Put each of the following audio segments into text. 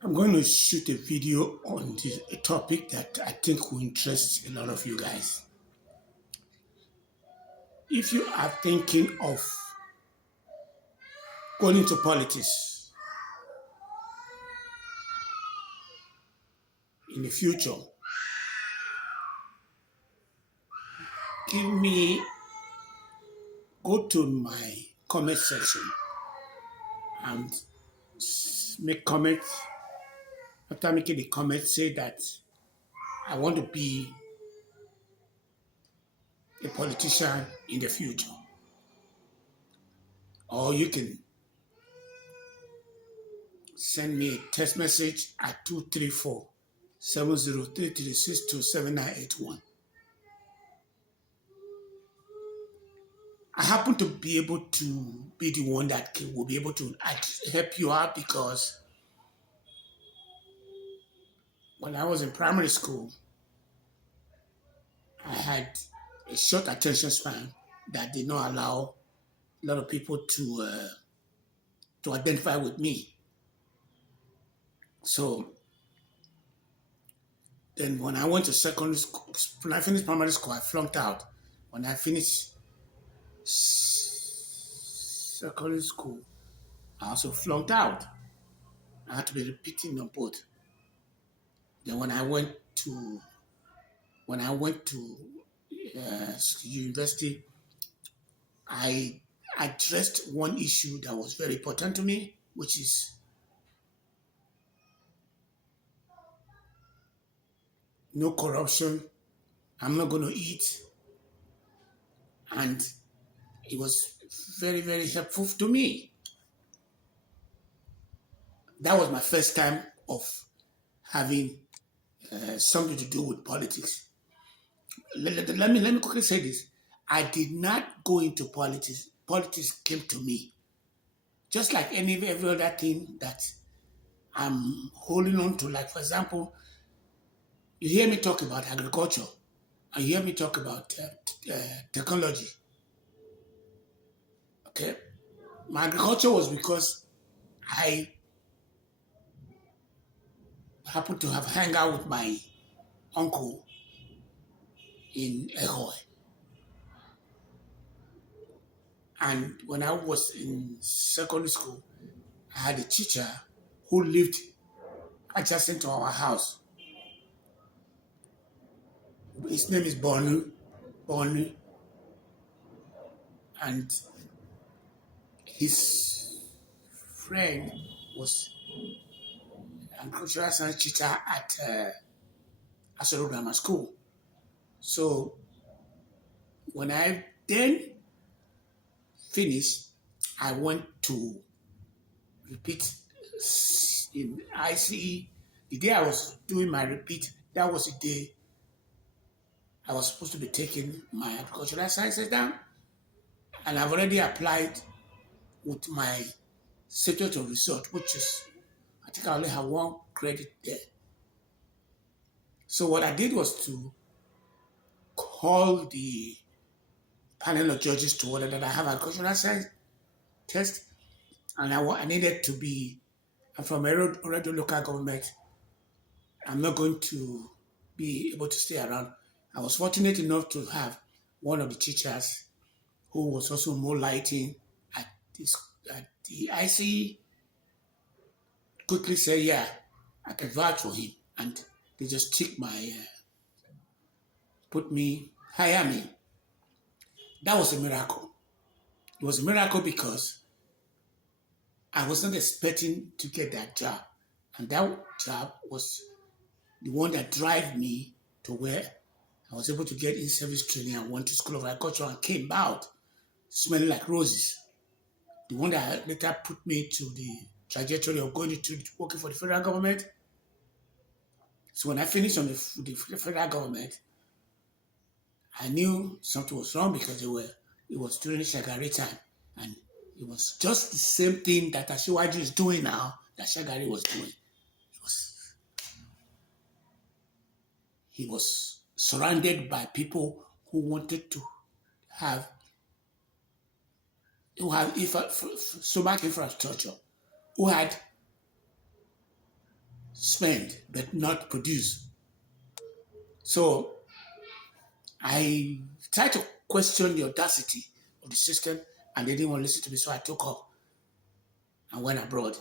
I'm going to shoot a video on a topic that I think will interest a lot of you guys. If you are thinking of going into politics in the future, give me go to my comment section and make comments. After making the comment, say that I want to be a politician in the future. Or you can send me a text message at 234 7033627981. I happen to be able to be the one that will be able to help you out because when I was in primary school, I had a short attention span that did not allow a lot of people to identify with me. So then when I went to secondary school, when I finished primary school, I flunked out. When I finished secondary school, I also flunked out. I had to be repeating on both. Then when I went to university, I addressed one issue that was very important to me, which is no corruption. I'm not going to eat. And it was very, very helpful to me. That was my first time of having something to do with politics. Let me quickly say this. I did not go into politics. Politics came to me. Just like every other thing that I'm holding on to. Like, for example, you hear me talk about agriculture, and you hear me talk about technology. Okay? My agriculture was because I happened to have hang out with my uncle in Ehoy. And when I was in secondary school, I had a teacher who lived adjacent to our house. His name is Bonu, and his friend was an agricultural science teacher at Asoro Grammar School. So when I then finished, I went to repeat in ICE. The day I was doing my repeat, that was the day I was supposed to be taking my agricultural sciences down. And I've already applied with my certificate of result, which is, I think I only have one credit there. So what I did was to call the panel of judges to order that I have agricultural science test, and I needed to be, I'm from already local government. I'm not going to be able to stay around. I was fortunate enough to have one of the teachers who was also more lighting at this at the IC quickly said, yeah, I can vouch for him. And they just took hire me. That was a miracle. It was a miracle because I wasn't expecting to get that job. And that job was the one that drove me to where I was able to get in-service training and went to School of Agriculture and came out smelling like roses. The one that later put me to the trajectory of going to working for the federal government. So when I finished on the federal government, I knew something was wrong because it was during Shagari time. And it was just the same thing that Asiwaju is doing now that Shagari was doing. He was surrounded by people who wanted to have so much infrastructure, who had spend but not produce. So I tried to question the audacity of the system, and they didn't want to listen to me, so I took off and went abroad.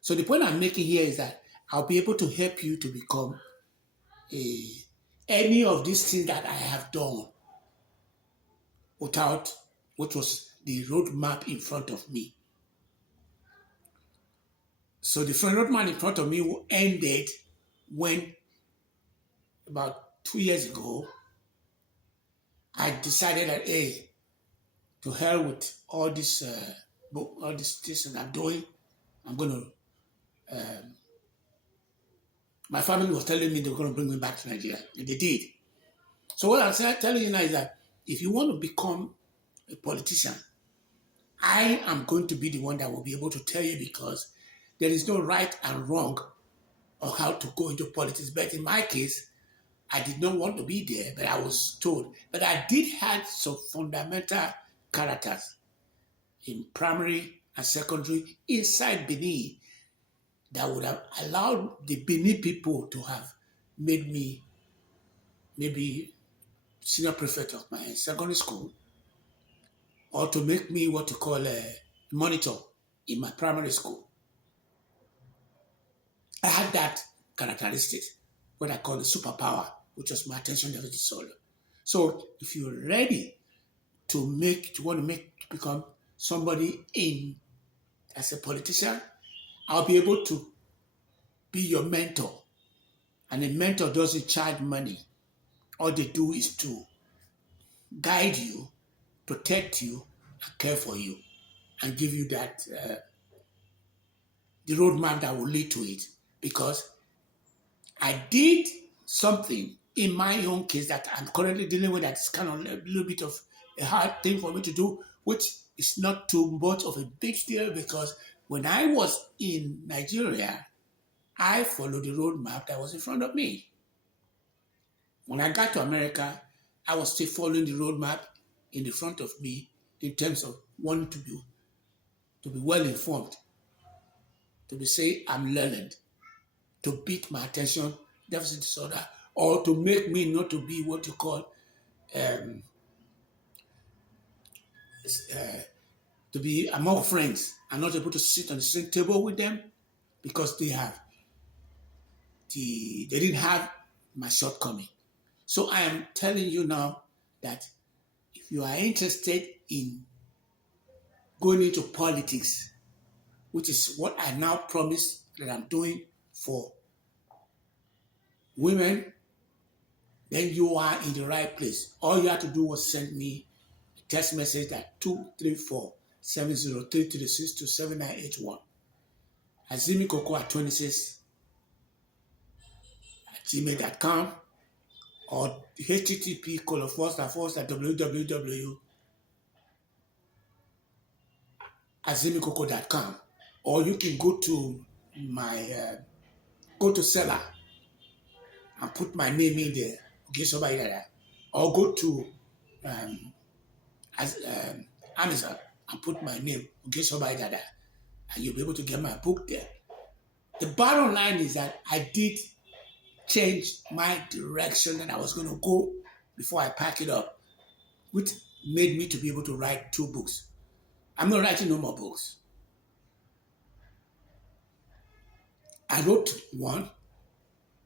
So the point I'm making here is that I'll be able to help you to become a, any of these things that I have done without, which was the roadmap in front of me. So the roadmap in front of me ended when about 2 years ago, I decided that, hey, to hell with all this book, all this that I'm doing. I'm going to. My family was telling me they were going to bring me back to Nigeria, and they did. So what I'm telling you now is that if you want to become a politician, I am going to be the one that will be able to tell you, because there is no right and wrong on how to go into politics. But in my case, I did not want to be there, but I was told. But I did have some fundamental characters in primary and secondary inside Benin that would have allowed the Benin people to have made me maybe senior prefect of my secondary school, or to make me what you call a monitor in my primary school. I had that characteristic, what I call the superpower, which was my attention deficit disorder. So if you're ready to want to become somebody in as a politician, I'll be able to be your mentor. And a mentor doesn't charge money. All they do is to guide you, protect you, and care for you, and give you that the roadmap that will lead to it. Because I did something in my own case that I'm currently dealing with that's kind of a little bit of a hard thing for me to do, which is not too much of a big deal, because when I was in Nigeria, I followed the roadmap that was in front of me. When I got to America, I was still following the roadmap in the front of me in terms of wanting to be well informed, to be say I'm learned, to beat my attention deficit disorder, or to make me not to be what you call um, to be among friends and not able to sit on the same table with them, because they didn't have my shortcoming. So I am telling you now that if you are interested in going into politics, which is what I now promise that I'm doing for women, then you are in the right place. All you have to do was send me a text message at 234-70-336-27981. Azimi Koko at 26 at gmail.com, or http://www.azimikoko.com, or you can go to my go to Seller and put my name in there, okay, somebody like that, or go to um, Amazon and put my name, okay, somebody like that, and you'll be able to get my book there. The bottom line is that I did change my direction that I was going to go before I pack it up, which made me to be able to write 2 books. I'm not writing no more books. I wrote one,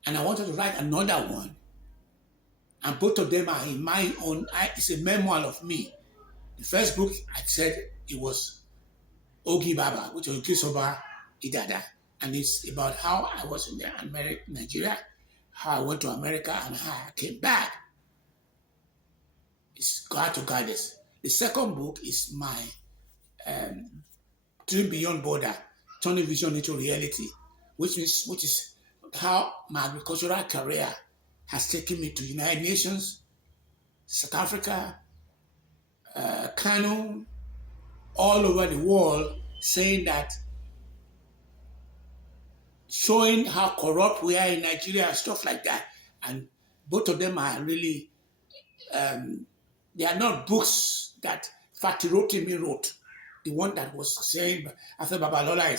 and I wanted to write another one, and both of them are in my own. It's a memoir of me. The first book, I said it was Ogi Baba, which was Ogisoba Idada, and it's about how I was in Nigeria, how I went to America, and how I came back. It's God to guide us. The second book is my Dream Beyond Border, Turning Vision into Reality, which is how my agricultural career has taken me to United Nations, South Africa, Kano, all over the world, saying that, showing how corrupt we are in Nigeria and stuff like that. And both of them are really, they are not books that Fatih Rotimi wrote. The one that was saying, I thought Babalola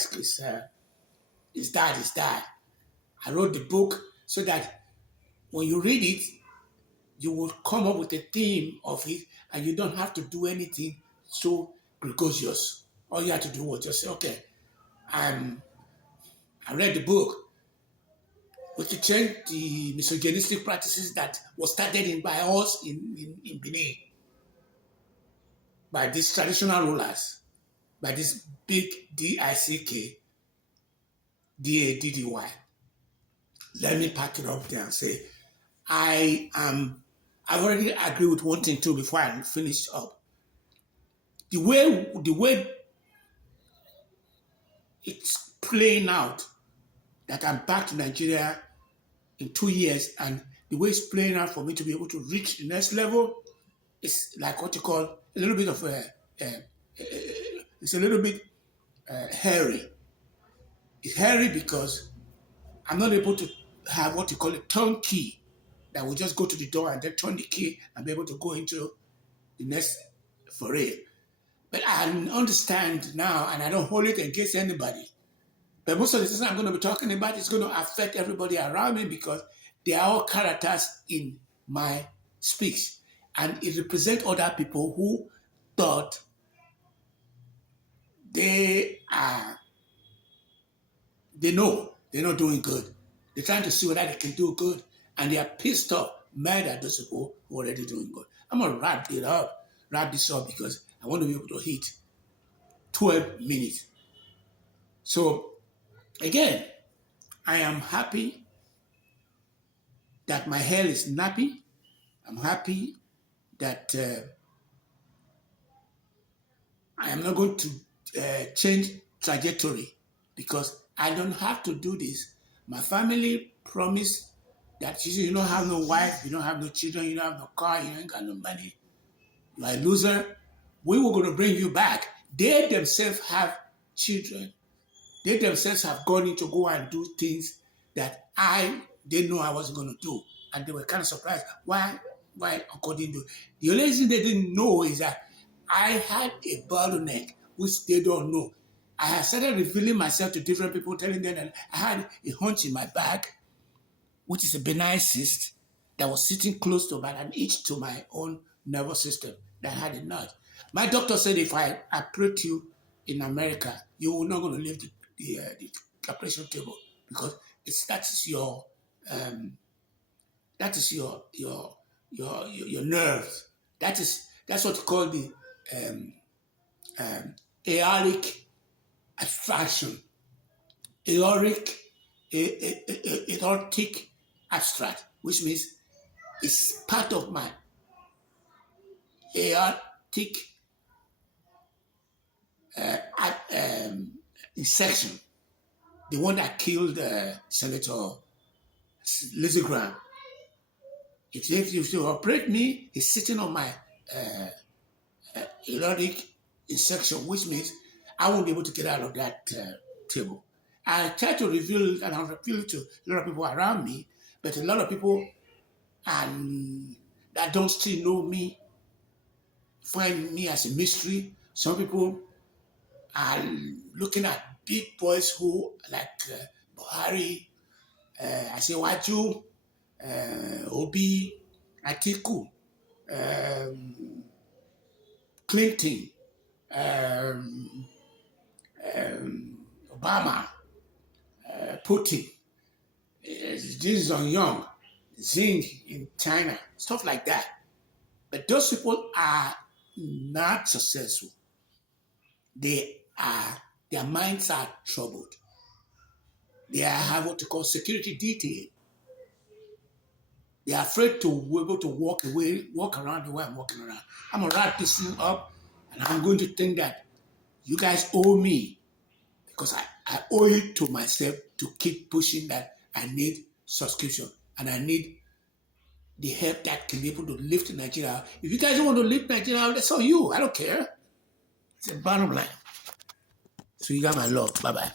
is dead. I wrote the book so that when you read it, you will come up with a theme of it, and you don't have to do anything so gregarious. All you have to do was just say, okay, I'm, I read the book. We could change the misogynistic practices that was started by us in Benin, by these traditional rulers, by this big DICK, DADDY. Let me pack it up there and say, I've already agreed with one thing too before I finish up. The way it's playing out that I'm back to Nigeria in 2 years, and the way it's playing out for me to be able to reach the next level is like what you call a little bit of it's a little bit hairy. It's hairy because I'm not able to have what you call a turnkey that will just go to the door and then turn the key and be able to go into the next foray. But I understand now, and I don't hold it against anybody. But most of the things I'm going to be talking about is going to affect everybody around me because they are all characters in my speech. And it represents other people who thought they know they're not doing good. They're trying to see whether they can do good. And they are pissed off, mad at those people who are already doing good. I'm going to wrap this up because I want to be able to hit 12 minutes. So, again, I am happy that my hair is nappy. I'm happy that I am not going to change trajectory because I don't have to do this. My family promised that you don't have no wife, you don't have no children, you don't have no car, you ain't got no money, you're a loser. We were going to bring you back. They themselves have children. They themselves have gone in to go and do things that I didn't know I wasn't going to do. And they were kind of surprised. Why according to... The only reason they didn't know is that I had a bottleneck, which they don't know. I had started revealing myself to different people, telling them that I had a hunch in my back, which is a benign cyst that was sitting close to about an inch to my own nervous system that had a nut. My doctor said if I operate you in America, you will not going to leave the operation table because that is your nerves. That's what you call the aortic abstraction. Aortic abstract, which means it's part of my aortic section, the one that killed Senator Lindsey Graham. If you operate me, it's sitting on my aortic section, which means I won't be able to get out of that table. I try to reveal, and I reveal it to a lot of people around me, but a lot of people that don't still know me find me as a mystery. Some people are looking at big boys who, like Buhari, Asewaju, Obi, Atiku, Clinton, Obama, Putin, Jin Zhong-young, Xing in China, stuff like that. But those people are not successful. Their minds are troubled. They have what they call security detail. They are afraid to be able to walk around the way I'm walking around. I'm going to wrap this thing up, and I'm going to think that you guys owe me because I owe it to myself to keep pushing that I need subscription and I need the help that can be able to lift Nigeria. If you guys don't want to lift Nigeria, that's on you. I don't care. It's the bottom line. So you got my love. Bye-bye.